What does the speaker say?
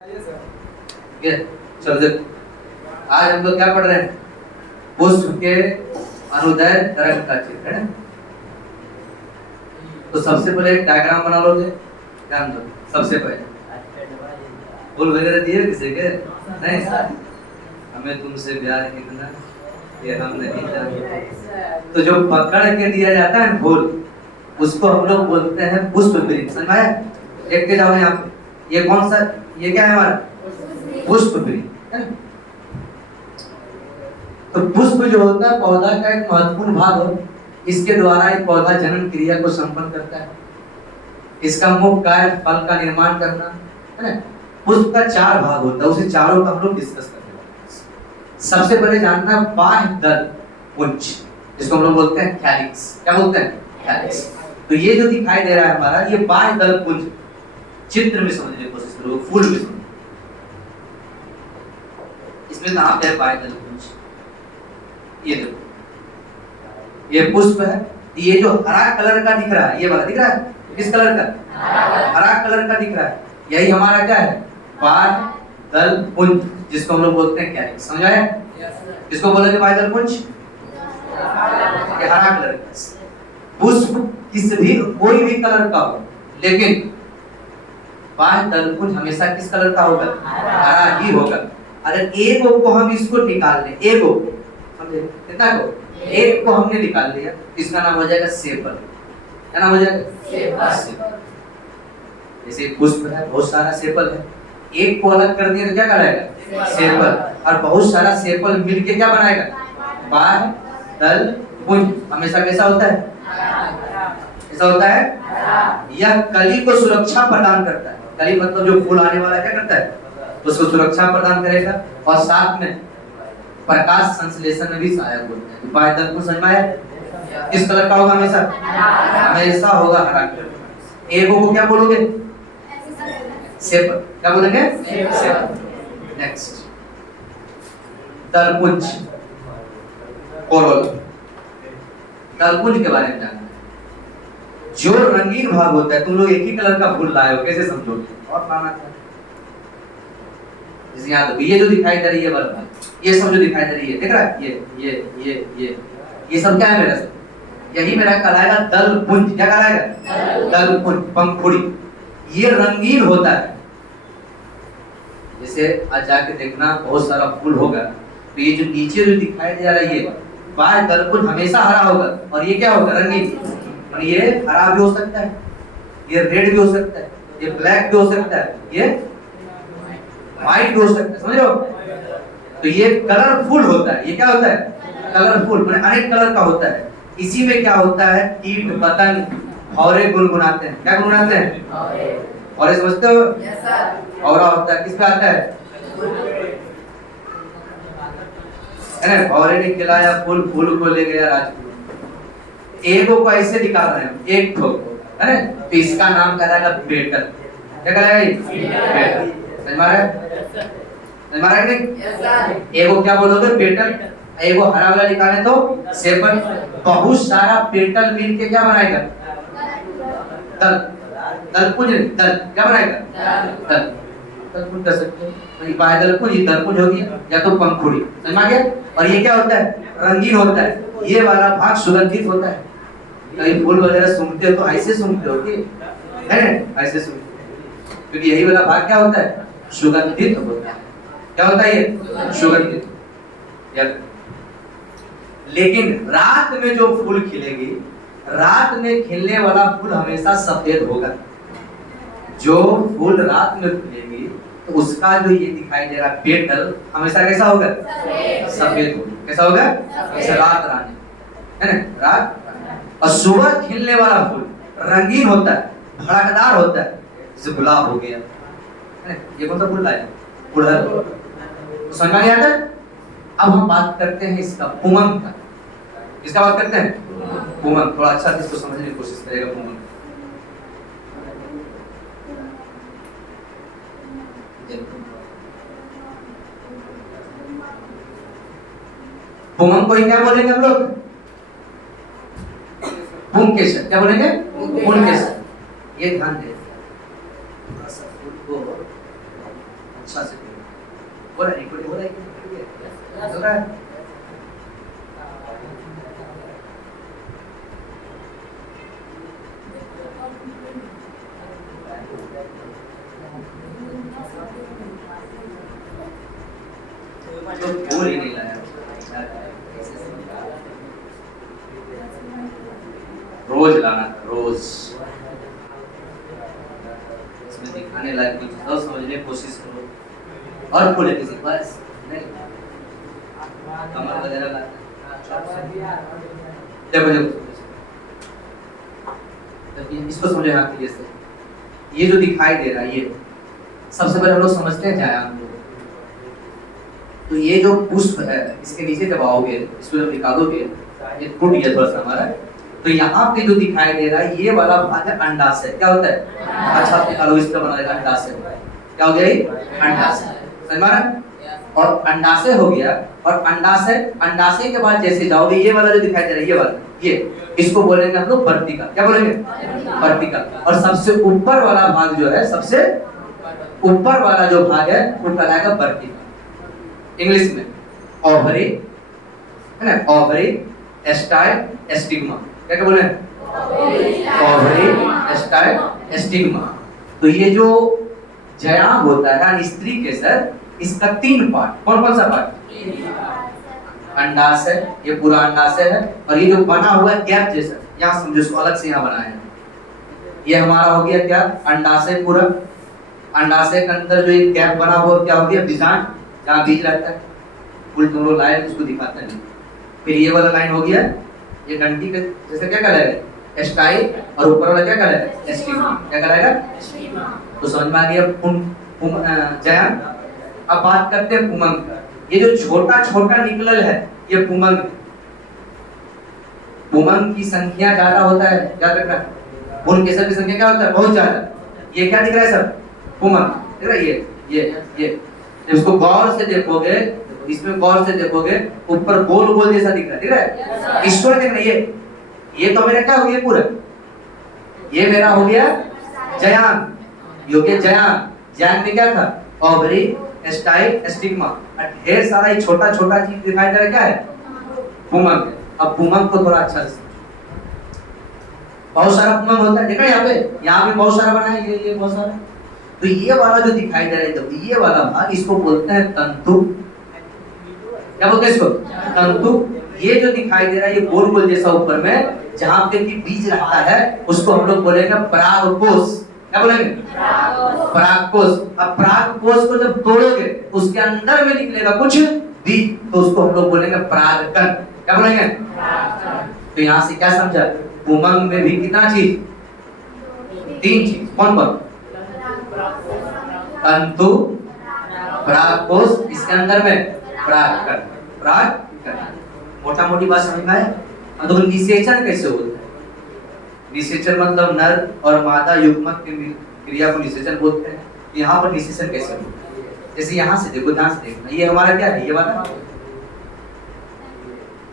ठीक है, चलो देख, आज हम लोग क्या पढ़ रहे हैं? पुष्प के अनुदय तरंग का चित्र है। तो सबसे पहले एक डायग्राम बना लोगे, ध्यान दो। सबसे पहले फूल वगैरह दिए किसी के? नहीं, हमें तुमसे प्यार कितना ये हम नहीं जानते। तो जो पकड़ के दिया जाता है फूल, उसको हम लोग बोलते हैं पुष्प वृक्ष। समझ आया? देखते जाओ यहाँ पे, ये कौन सा, ये क्या है हमारा? पुष्प वृक्ष। तो पुष्प जो होता है पौधा का एक महत्वपूर्ण भाग हो, इसके द्वारा एक पौधा जनन क्रिया को संपन्न करता है। इसका मुख्य कार्य फल का निर्माण करना है। पुष्प का 4 भाग होता है, उसे चारों का हम लोग डिस्कस करेंगे। सबसे पहले जानना बाह्य दल पुंज, जिसको हम लोग बोलते हैं कैलिक्स। क्या बोलते हैं? कैलिक्स। तो ये जो दिखाई दे रहा है हमारा, ये बाह्य दल पुंज। चित्र में समझने की कोशिश करो, फूल में समझो। इसमें नाम है बाह्य दल पुंज। ये देखो, ये पुष्प है। ये जो हरा कलर का दिख रहा है, ये वाला दिख रहा है, किस कलर का? हरा कलर का दिख रहा है। यही हमारा क्या है? बाह्य दल पुंज, जिसको हम लोग बोलते हैं कैलिक्स। समझ आया? किसको बोलेंगे बाह्य दल पुंज? ये हरा कलर का पुष्प किसी भी कोई भी कलर का हो, लेकिन बाह्य दल पुंज हमेशा किस कलर का होगा? हरा ही होगा। अगर एक को हम इसको निकाल लें, एक को समझे, कितना को? एक को हमने निकाल लिया, इसका नाम हो जाएगा सेपल। क्या नाम हो जाएगा? सेपल। जैसे पुष्प है, बहुत सारा सेपल है, एक को अलग कर दिया तो क्या कहलाएगा? सेपल। और बहुत सारा सेपल मिलके क्या बनाएगा? बाह्य दल पुंज। हमेशा कैसा होता है? ऐसा होता है। यह कली को सुरक्षा प्रदान करता है। कली मतलब जो फूल आने वाला क्या करता है? उसको सुरक्षा प्रदान करेगा, और साथ में प्रकाश संश्लेषण में भी सहायक होता है। बाह्य दल पुंज समझ में आया? किस कलर का होगा? हमेशा हमेशा होगा हरा कलर। एक को क्या बोलोगे? सेपल। क्या बोलेंगे? सेपल। नेक्स्ट, दलपुंज, कोरोला। दलपुंज के बारे में जानना है। जो रंगीन भाग होता है, तुम लोग एक ही कलर का फूल लाए हो, कैसे समझोगे? और लाना था। जैसे यहाँ देखो, ये जो दिखाई दे रही है वाला भाग, ये सब जो दिखाई दे रही है, देख रहा है? ये सब क्या है मेरा? सब यही मेरा कहलाएगा दलपुंज। क्या कहलाएगा? दलपुंज, पंखुड़ी। ये रंगीन होता है। जैसे आज जाके देखना, बहुत सारा फूल होगा, तो ये जो नीचे जो दिखाई दे रहा है, ये बाह्य दल पुंज हमेशा हरा होगा, और ये क्या होगा? रंगीन। और ये हरा भी हो सकता है, ये रेड भी हो सकता है, ये ब्लैक भी हो सकता है, ये व्हाइट भी हो सकता है। समझ रहे हो? तो ये कलरफुल होता है। ये क्या होता है? कलरफुल, माने अनेक कलर का होता है। इसी में क्या होता है? कीट पतंग भौरे गुनगुनाते हैं। क्या गुनगुनाते हैं? और समझते हो? और होता है, किस पे आता है? ना, भौरे ने खिलाया फूल, फूल को ले गया राजपूत। एक को ऐसे निकाल रहे हैं, एक ठोक है ना, तो इसका नाम कहलाएगा पेटल। क्या कहलाएगा? पेटल। समझ में आ रहा है? समझ में आ रहा है नहीं? एक को क्या बोलोगे? पेटल। एक को हरा वाला निकाले तो सेपल। बहुत सारा पेटल मिलके क्या बनाएगा? दल। दलपुंज। दल क्या बनाएगा? दल। दलपुंज कर सकते हो। तो ये बाह्य दलपुंज, ये दलपुंज हो गया, या तो पंखुड़ी। समझ में आ गया? और ये क्या होता है? रंगीन होता है। ये वाला भाग सुगंधित होता है। कहीं फूल वगैरह सूंघते हो तो ऐसे सूंघते हो कि है, ऐसे सूंघते हो, क्योंकि यही वाला भाग क्या होता है? सुगंधित होता है। क्या होता है? ये सुगंधित। लेकिन रात में जो फूल खिलेगी, रात में खिलने वाला फूल हमेशा सफेद होगा। जो फूल रात में खिलेगी, तो उसका जो ये दिखाई दे रहा पेटल हमेशा कैसा होगा? सफेद होगा। कैसा होगा? जैसे रात रानी है ना, रात। और सुबह खिलने वाला फूल रंगीन होता है, भड़कदार होता है, जैसे गुलाब हो गया है ना। ये कौन सा फूल लाया? गुड़हल। समझ में आता है? अब हम बात करते हैं इसका, पुमंग का। किसका बात करते हैं? पुमंग। थोड़ा अच्छा से इसको समझने की कोशिश करेगा। पुमंग, पुमंग को क्या बोलेंगे हम लोग? पुंकेसर। क्या बोलेंगे? पुंकेसर। ये ध्यान दे, थोड़ा सा फूल को अच्छा से हो रहा है, हो रहा है। जो बोल ही नहीं लाया रोज लाना था, रोज इसमें दिखाने लायक कुछ तो समझने की कोशिश करो और बोले किसी बस नहीं कमर वगैरह लाता देखो इसको समझे हाथ क्लियर से। ये जो दिखाई दे रहा है ये सबसे पहले हम लोग समझते हैं जायाम को। तो ये जो पुष्प है इसके नीचे जब आओगे इसको जब निकालोगे ये टूट गया थोड़ा सा हमारा, तो यहाँ पे जो दिखाई दे रहा है ये वाला भाग है अंडाशय। क्या होता है? अच्छा आप निकालो, इस तरह बना देगा अंडाशय। क्या हो गया ये? अंडाशय। समझ में आ रहा है? और अंडाशय हो गया, और अंडाशय के बाद जैसे जाओगे ये वाला जो दिखाई दे रहा है ये वाला, ये इसको बोलेंगे हम लोग वर्तिका। क्या बोलेंगे? वर्तिका। और सबसे ऊपर वाला भाग जो है, सबसे ऊपर वाला जो भाग है वो कहलाएगा वर्तिका। इंग्लिश में ओवरी है ना, ओवरी, एस्टाइल, एस्टिग्मा। क्या बोले? Ovary, style, stigma. तो ये जो जयाम होता है स्त्री केसर, इसका 3 पार्ट। कौन कौन सा पार्ट? अंडाशय, ये पूरा अंडाशय है, और ये जो बना हुआ है गैप जैसा, यहाँ समझो इसको अलग से यहाँ बनाया है। ये हमारा हो गया क्या? अंडाशय पूरा। अंडाशय के अंदर जो एक गैप बना हुआ क्या हो गया? बीजांड, जहाँ बीज रहता है। फुल दोनों लाइन उसको दिखाते हैं। फिर ये वाला लाइन हो गया, ये डंडी के जैसे क्या कहलाएगा? एस्टाइल, और ऊपर वाला क्या कहलाएगा? एस्टिग्मा। क्या कहलाएगा? तो समझ में आ गया जयाम। अब बात करते हैं पुमंग। ये जो छोटा छोटा निकलल है ये पुमंग। पुमंग की संख्या ज्यादा होता है, याद रखना। पूर्ण केसर की संख्या क्या होता है? बहुत ज्यादा। ये क्या दिख रहा है सर? पुमंग दिख रहा है। ये इसको गौर से देखोगे, इसमें गौर से देखोगे ऊपर गोल गोल जैसा दिख रहा है। ईश्वर देख रही है। ये तो मेरा क्या हो गया पूरा? ये मेरा हो गया जयाम। योग्य जयाम। जयाम में क्या था? Ovary, style, stigma. ढेर सारा ये छोटा छोटा चीज दिखाई दे रहा है, क्या है? पुमंग। अब पुमंग को थोड़ा अच्छा से बहुत सारा पुमंग होता है, देखा यहाँ पे बहुत सारा बना है, ये बहुत सारा। तो ये वाला जो दिखाई दे रहा है, जब ये वाला भाग, इसको बोलते हैं तंतु। क्या बोलते हैं इसको? तंतु। ये जो दिखाई दे रहा है ये गोल गोल जैसा ऊपर में, जहाँ पे भी बीज रहता है उसको हम लोग बोलेंगे परागकोश। क्या बोलेंगे? परागकोश। अब परागकोश को जब तोड़ोगे उसके अंदर में निकलेगा कुछ बीज, तो उसको हम लोग बोलेंगे परागकण। क्या बोलेंगे? तो यहाँ से क्या समझा? पुमंग में भी कितना चीज? 3 चीज। कौन कौन? तंतु, परागकोश, इसके अंदर में परागकण। परागकण। मोटा मोटी बात समझ में आया? तो निषेचन कैसे होता है? निषेचन मतलब नर और मादा युग्मक की क्रिया को निषेचन बोलते हैं। यहाँ पर निषेचन कैसे होता है? जैसे यहाँ से देखो, ध्यान से देखना, ये हमारा क्या है? ये वाला